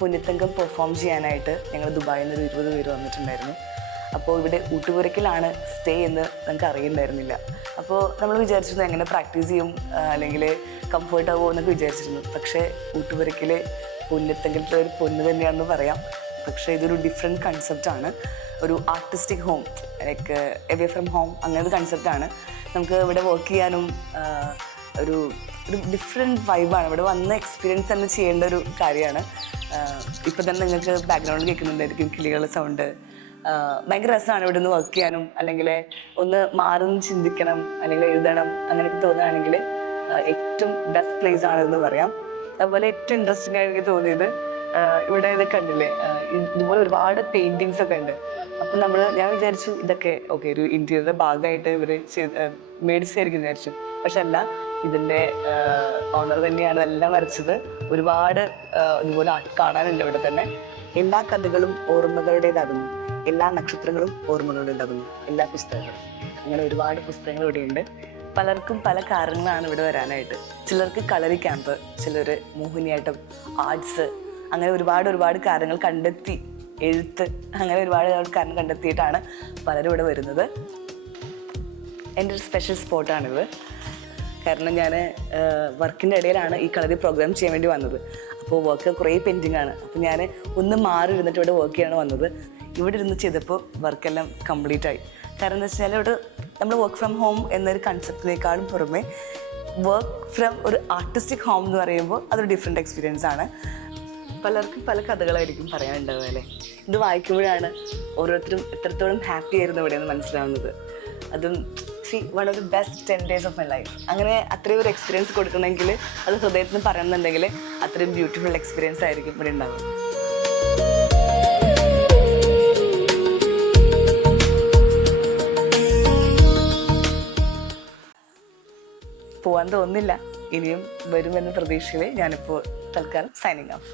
പൊന്നിത്തങ്കം perform ചെയ്യാനായിട്ട് ഞങ്ങൾ ദുബായിൽ നിന്ന് ഒരു 20 പേര് വന്നിട്ടുണ്ടായിരുന്നു. അപ്പോൾ ഇവിടെ ഊട്ടുപുരയ്ക്കലാണ് സ്റ്റേ എന്ന് നമുക്ക് അറിയുന്നുണ്ടായിരുന്നില്ല. അപ്പോൾ നമ്മൾ വിചാരിച്ചിരുന്നു എങ്ങനെ പ്രാക്ടീസ് ചെയ്യും അല്ലെങ്കിൽ കംഫർട്ട് ആവുമോ എന്നൊക്കെ വിചാരിച്ചിരുന്നു. പക്ഷേ ഊട്ടുപുരയ്ക്കൽ പൊന്നിത്തങ്കലത്തെ ഒരു പൊന്ന് തന്നെയാണെന്ന് പറയാം. പക്ഷേ ഇതൊരു ഡിഫറെൻറ്റ് കൺസെപ്റ്റാണ്. ഒരു artistic home, like away from home അങ്ങനത്തെ കൺസെപ്റ്റാണ്. നമുക്ക് ഇവിടെ വർക്ക് ചെയ്യാനും ഒരു ഡിഫറെൻറ്റ് വൈബാണ്. ഇവിടെ വന്ന് എക്സ്പീരിയൻസ് തന്നെ ചെയ്യേണ്ട ഒരു കാര്യമാണ്. ഇപ്പം തന്നെ നിങ്ങൾക്ക് ബാക്ക്ഗ്രൗണ്ടിൽ കേൾക്കുന്നുണ്ടായിരിക്കും കിളികളുടെ സൗണ്ട്. ഭയങ്കര രസമാണ് ഇവിടെ നിന്ന് വർക്ക് ചെയ്യാനും. അല്ലെങ്കിൽ ഒന്ന് മാറുന്ന് ചിന്തിക്കണം അല്ലെങ്കിൽ എഴുതണം അങ്ങനെയൊക്കെ തോന്നുകയാണെങ്കിൽ ഏറ്റവും ബെസ്റ്റ് പ്ലേസ് ആണെന്ന് പറയാം. അതുപോലെ ഏറ്റവും ഇൻട്രസ്റ്റിംഗ് ആയി എനിക്ക് തോന്നിയത് ഇവിടെ ഇത് കണ്ടില്ലേ, ഇതുപോലെ ഒരുപാട് പെയിൻറ്റിങ്സ് ഒക്കെ ഉണ്ട്. അപ്പം ഞാൻ വിചാരിച്ചു ഇതൊക്കെ ഓക്കെ ഒരു ഇന്ത്യയുടെ ഭാഗമായിട്ട് ഇവർ മേടിച്ചായിരിക്കും വിചാരിച്ചു. പക്ഷെ അല്ല, ഇതിൻ്റെ ഓണർ തന്നെയാണ് എല്ലാം വരച്ചത്. ഒരുപാട് ഇതുപോലെ കാണാനുണ്ട് ഇവിടെ തന്നെ. എല്ലാ കഥകളും ഓർമ്മകളുടേതാകുന്നു, എല്ലാ നക്ഷത്രങ്ങളും ഓർമ്മകളുടേതാകുന്നു, എല്ലാ പുസ്തകങ്ങളും. അങ്ങനെ ഒരുപാട് പുസ്തകങ്ങൾ ഇവിടെയുണ്ട്. പലർക്കും പല കാരണങ്ങളാണ് ഇവിടെ വരാനായിട്ട്. ചിലർക്ക് കളറി ക്യാമ്പ്, ചിലർ മോഹിനിയാട്ടം, ആർട്സ്, അങ്ങനെ ഒരുപാട് കാര്യങ്ങൾ കണ്ടെത്തി, എഴുത്ത്, അങ്ങനെ ഒരുപാട് കാരണം കണ്ടെത്തിയിട്ടാണ് പലരും ഇവിടെ വരുന്നത്. എൻ്റെ ഒരു സ്പെഷ്യൽ സ്പോട്ടാണിത്. കാരണം ഞാൻ വർക്കിൻ്റെ ഇടയിലാണ് ഈ കളറി പ്രോഗ്രാം ചെയ്യാൻ വേണ്ടി വന്നത്. അപ്പോൾ വർക്ക് കുറേ പെൻഡിങ് ആണ്. അപ്പോൾ ഞാൻ ഒന്ന് മാറി ഇരുന്നിട്ട് ഇവിടെ വർക്ക് ചെയ്യാണ് വന്നത്. ഇവിടെ ഇരുന്ന് ചെയ്തപ്പോൾ വർക്കെല്ലാം കംപ്ലീറ്റ് ആയി. കാരണം എന്താ വെച്ചാൽ ഇവിടെ നമ്മൾ വർക്ക് ഫ്രം ഹോം എന്നൊരു കൺസെപ്റ്റിനേക്കാളും പുറമെ വർക്ക് ഫ്രം ഒരു ആർട്ടിസ്റ്റിക് ഹോം എന്ന് പറയുമ്പോൾ അതൊരു ഡിഫറെൻറ്റ് എക്സ്പീരിയൻസ് ആണ്. പലർക്കും പല കഥകളായിരിക്കും പറയാനുണ്ടാവുക അല്ലേ. ഇത് വായിക്കുമ്പോഴാണ് ഓരോരുത്തരും എത്രത്തോളം ഹാപ്പി ആയിരുന്നു ഇവിടെയെന്ന് മനസ്സിലാവുന്നത്. അതും one of the best 10 days of my life. അങ്ങനെ അത്രയും ഒരു എക്സ്പീരിയൻസ് കൊടുക്കണമെങ്കിൽ അത് ഹൃദയത്തിൽ നിന്ന് പറയുന്നുണ്ടെങ്കിൽ അത്രയും ബ്യൂട്ടിഫുൾ എക്സ്പീരിയൻസ് ആയിരിക്കും ഇവിടെ ഉണ്ടാവുക. പോവാൻ തോന്നുന്നില്ല, ഇനിയും വരുമെന്ന പ്രതീക്ഷയിൽ ഞാനിപ്പോൾ തൽക്കാലം സൈനിങ് ഓഫ്.